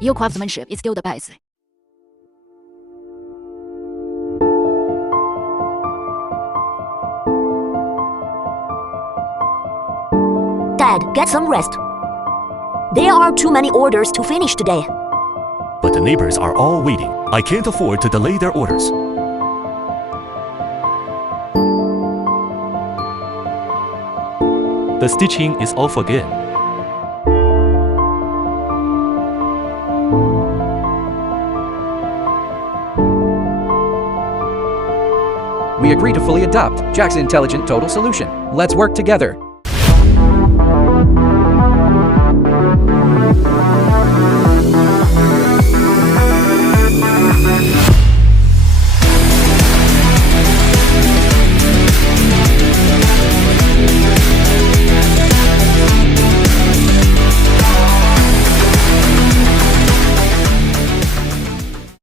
Your craftsmanship is still the best. Dad, get some rest. There are too many orders to finish today. But the neighbors are all waiting. I can't afford to delay their orders. The stitching is off again. We agree to fully adopt Jack's Intelligent Total Solution. Let's work together.